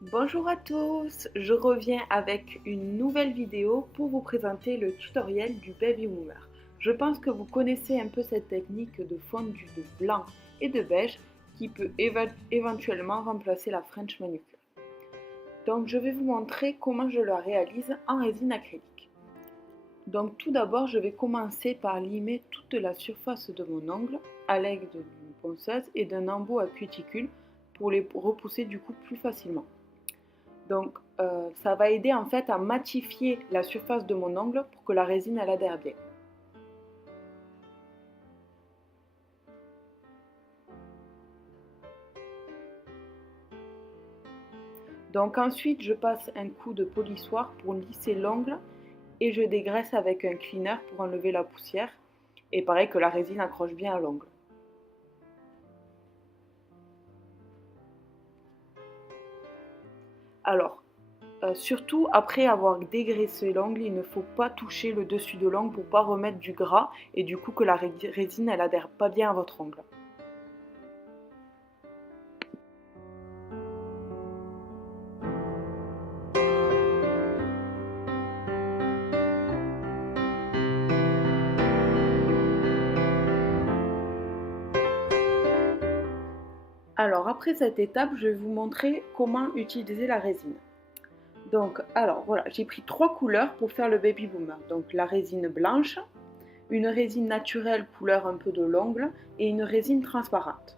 Bonjour à tous, je reviens avec une nouvelle vidéo pour vous présenter le tutoriel du baby boomer. Je pense que vous connaissez un peu cette technique de fondu de blanc et de beige qui peut éventuellement remplacer la French manicure. Donc je vais vous montrer comment je la réalise en résine acrylique. Donc tout d'abord je vais commencer par limer toute la surface de mon ongle à l'aide d'une ponceuse et d'un embout à cuticule pour les repousser du coup plus facilement. Donc ça va aider en fait à matifier la surface de mon ongle pour que la résine elle adhère bien. Donc ensuite je passe un coup de polissoir pour lisser l'ongle et je dégraisse avec un cleaner pour enlever la poussière et pareil que la résine accroche bien à l'ongle. Alors surtout après avoir dégraissé l'ongle, il ne faut pas toucher le dessus de l'ongle pour ne pas remettre du gras et du coup que la résine elle adhère pas bien à votre ongle. Alors après cette étape, je vais vous montrer comment utiliser la résine. Donc alors voilà, j'ai pris 3 couleurs pour faire le baby boomer. Donc la résine blanche, une résine naturelle couleur un peu de l'ongle et une résine transparente.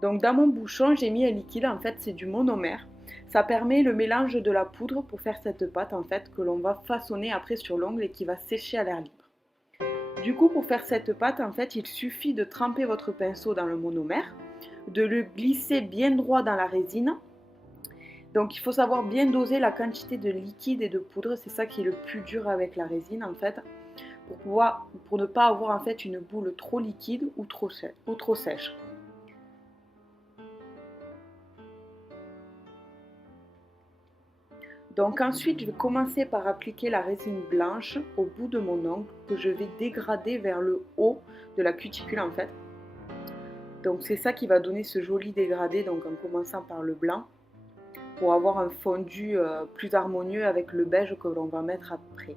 Donc dans mon bouchon, j'ai mis un liquide, en fait c'est du monomère. Ça permet le mélange de la poudre pour faire cette pâte en fait que l'on va façonner après sur l'ongle et qui va sécher à l'air libre. Du coup, pour faire cette pâte, en fait, il suffit de tremper votre pinceau dans le monomère, de le glisser bien droit dans la résine. Donc il faut savoir bien doser la quantité de liquide et de poudre, c'est ça qui est le plus dur avec la résine en fait, pour ne pas avoir en fait une boule trop liquide ou trop sèche. Donc ensuite je vais commencer par appliquer la résine blanche au bout de mon ongle que je vais dégrader vers le haut de la cuticule en fait. Donc c'est ça qui va donner ce joli dégradé, donc en commençant par le blanc, pour avoir un fondu plus harmonieux avec le beige que l'on va mettre après.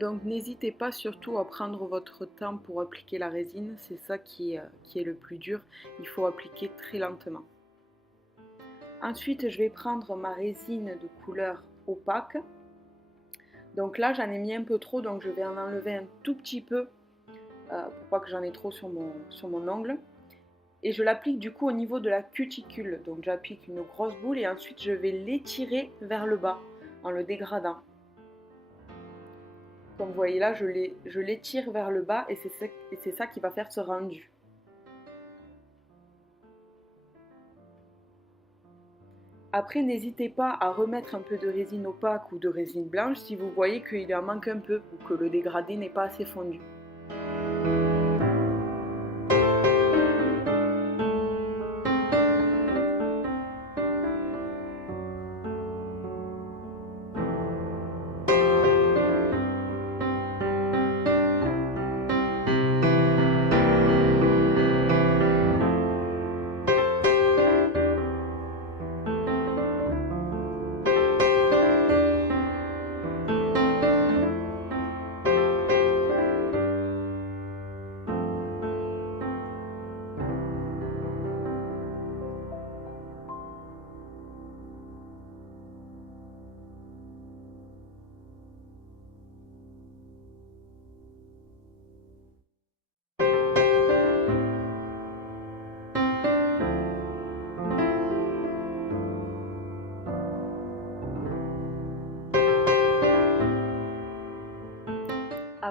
Donc n'hésitez pas surtout à prendre votre temps pour appliquer la résine, c'est ça qui est le plus dur, il faut appliquer très lentement. Ensuite je vais prendre ma résine de couleur opaque. Donc là j'en ai mis un peu trop, donc je vais en enlever un tout petit peu pour pas que j'en ai trop sur mon ongle. Et je l'applique du coup au niveau de la cuticule, donc j'applique une grosse boule et ensuite je vais l'étirer vers le bas en le dégradant. Comme vous voyez là, je l'étire vers le bas et c'est ça qui va faire ce rendu. Après, n'hésitez pas à remettre un peu de résine opaque ou de résine blanche si vous voyez qu'il en manque un peu ou que le dégradé n'est pas assez fondu.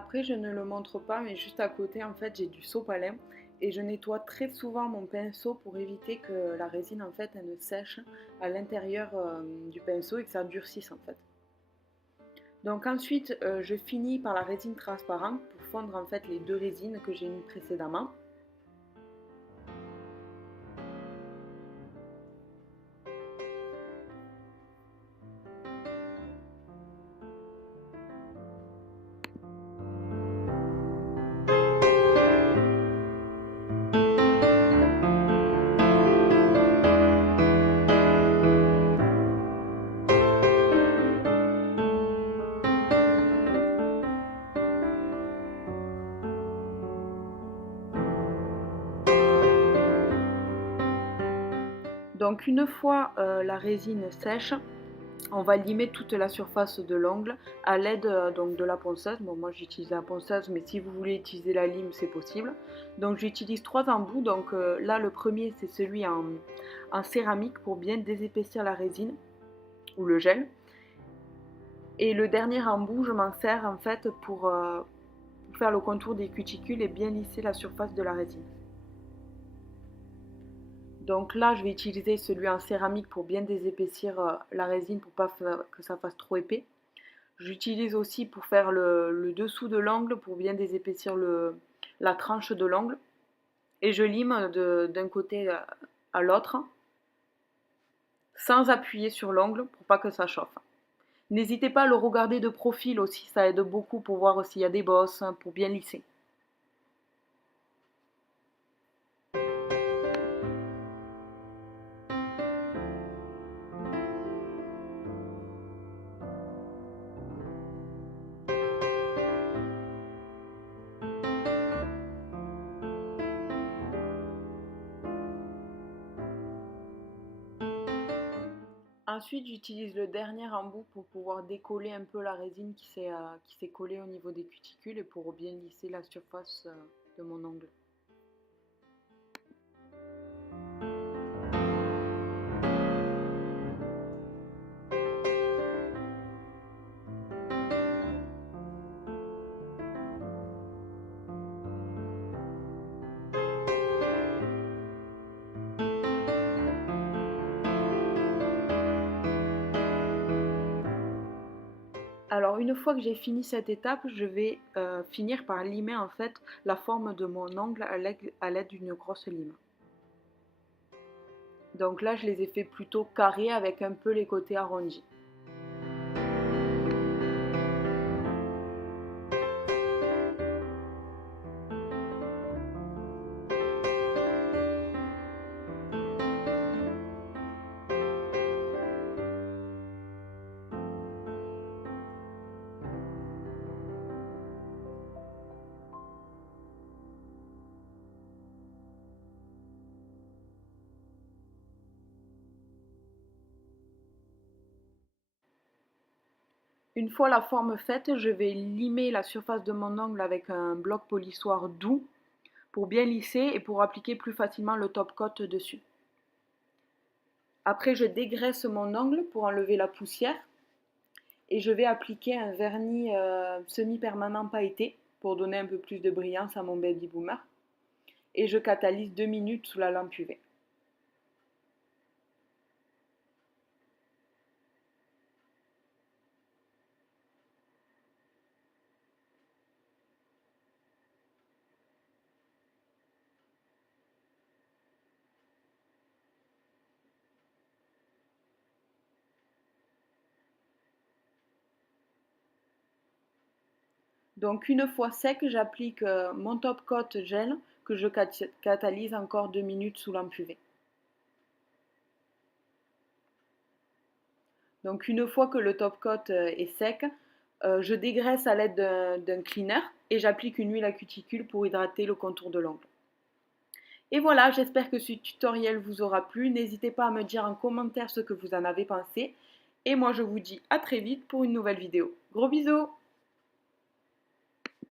Après, je ne le montre pas, mais juste à côté, en fait, j'ai du sopalin et je nettoie très souvent mon pinceau pour éviter que la résine, en fait, elle ne sèche à l'intérieur du pinceau et que ça durcisse, en fait. Donc ensuite, je finis par la résine transparente pour fondre, en fait, les deux résines que j'ai mises précédemment. Donc une fois la résine sèche, on va limer toute la surface de l'ongle à l'aide donc de la ponceuse. Bon, moi j'utilise la ponceuse, mais si vous voulez utiliser la lime, c'est possible. Donc j'utilise 3 embouts. Donc là, le premier, c'est celui en céramique pour bien désépaissir la résine ou le gel. Et le dernier embout, je m'en sers en fait pour faire le contour des cuticules et bien lisser la surface de la résine. Donc là, je vais utiliser celui en céramique pour bien désépaissir la résine pour pas que ça fasse trop épais. J'utilise aussi pour faire le dessous de l'ongle pour bien désépaissir la tranche de l'ongle. Et je lime d'un côté à l'autre sans appuyer sur l'ongle pour pas que ça chauffe. N'hésitez pas à le regarder de profil aussi, ça aide beaucoup pour voir s'il y a des bosses, pour bien lisser. Ensuite, j'utilise le dernier embout pour pouvoir décoller un peu la résine qui s'est collée au niveau des cuticules et pour bien lisser la surface de mon ongle. Alors une fois que j'ai fini cette étape, je vais finir par limer en fait la forme de mon ongle à l'aide d'une grosse lime. Donc là je les ai fait plutôt carrés avec un peu les côtés arrondis. Une fois la forme faite, je vais limer la surface de mon ongle avec un bloc polissoir doux pour bien lisser et pour appliquer plus facilement le top coat dessus. Après, je dégraisse mon ongle pour enlever la poussière et je vais appliquer un vernis semi-permanent pailleté pour donner un peu plus de brillance à mon baby boomer. Et je catalyse 2 minutes sous la lampe UV. Donc une fois sec, j'applique mon top coat gel que je catalyse encore 2 minutes sous lampe UV. Donc une fois que le top coat est sec, je dégraisse à l'aide d'un cleaner et j'applique une huile à cuticule pour hydrater le contour de l'ongle. Et voilà, j'espère que ce tutoriel vous aura plu. N'hésitez pas à me dire en commentaire ce que vous en avez pensé. Et moi je vous dis à très vite pour une nouvelle vidéo. Gros bisous!